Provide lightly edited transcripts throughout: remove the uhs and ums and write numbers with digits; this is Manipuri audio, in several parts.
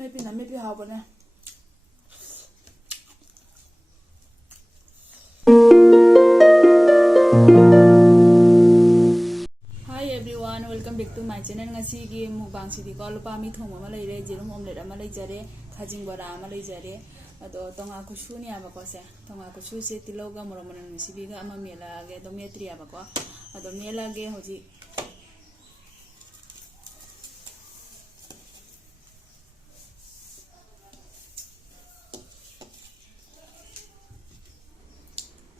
ไม่พี่好不呢 Hi everyone, welcome back to my channel. Ngasi gi mukbang sidi ko lupa mi thong ma lai re jirum omelet ama lai jare khajing bora ama lai jare ado tonga kushu ni aba ko se tonga kushu se tiloga moromonan sibi ga ama mela ge do metri aba ko ado mela ge hoji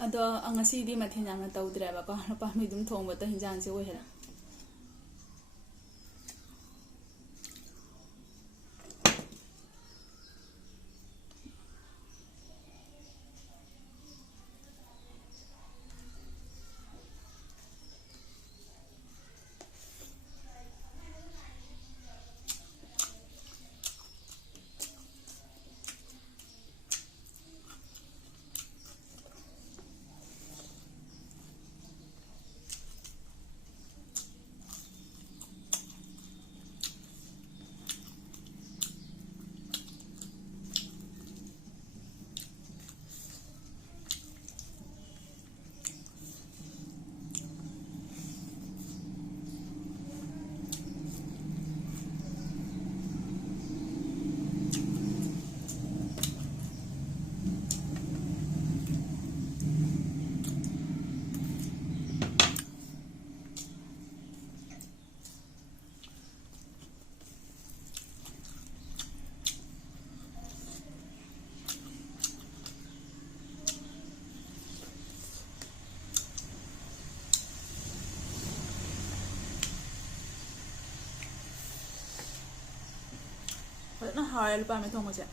ado angasi di mathin jang na tawdre aba ko lupa mi dum thong ba ta hinjang se we hera nó hỏi lupa mi thong ma se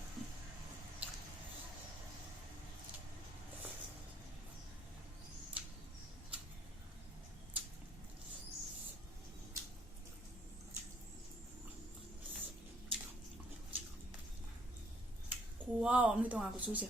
wow ni tonga kushu se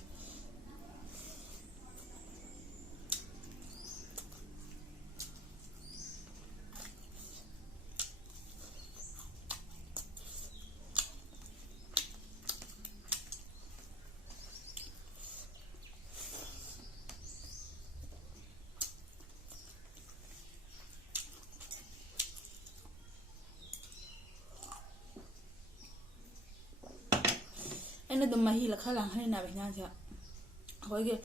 anh đừng mà hi là khá là hay nào vậy nha chị ạ có cái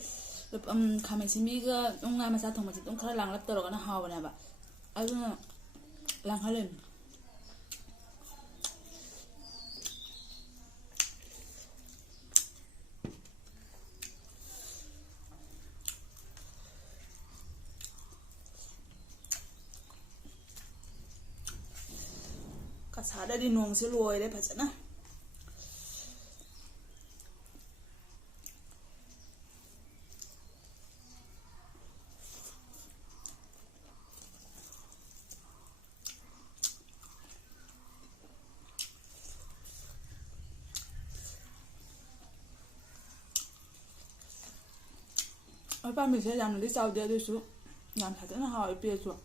khám mình xin biết ông ngay mà sao thằng mà chị cũng khá là lằng lắm rồi nó hào này bạn ai cũng lằng hơi lên cả xã đã đi nuông sẽ lùi đấy phải chứ na ở ba mình sẽ làm đi sau đi đi xuống làm thật nó hỏi bia xuống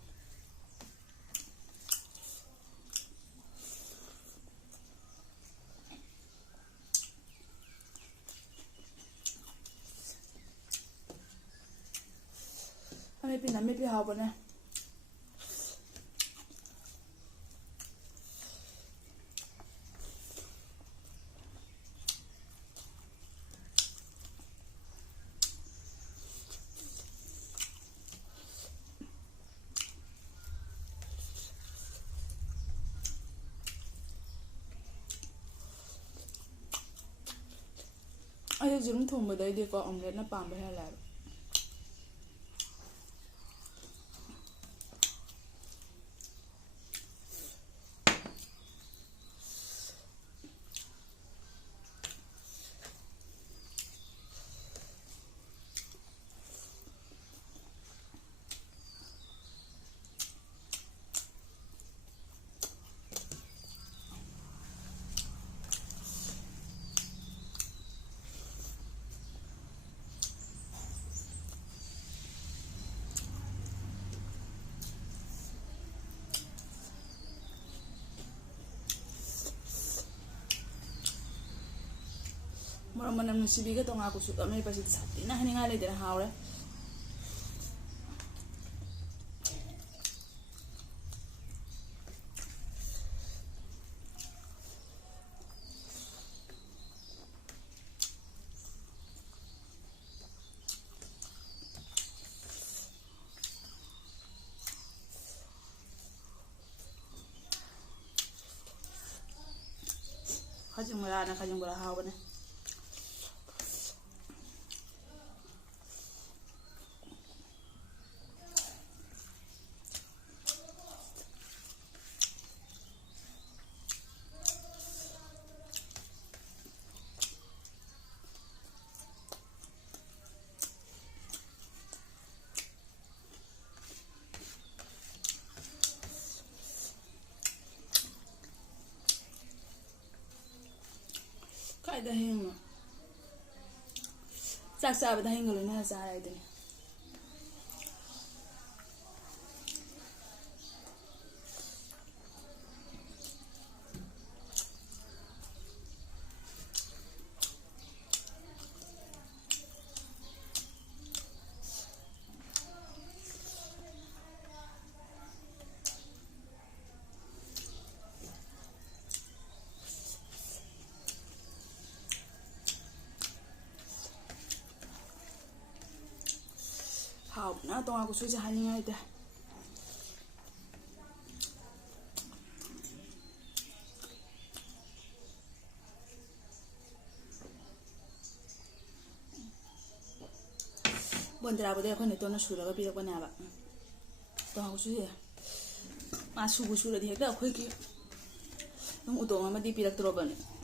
ไม่พี่好不呢 ai dùng thùng ở đây đi có omelette nó bằng với hay là Moro mana nusibiga tong aku suka me pasti sati nah ni ngale dera haure. Kajing mula na kajing mula hawa na. Kaida hinga. Saksa abada hinga lo na sa ay din. Na tong aku suja haninga ite. Bondra bude ko ne to na sura ga bi ko na ba. Tong aku suja. Ma su bu sura di ga khoi ki. Nung udong ma di pirak tro ba ne.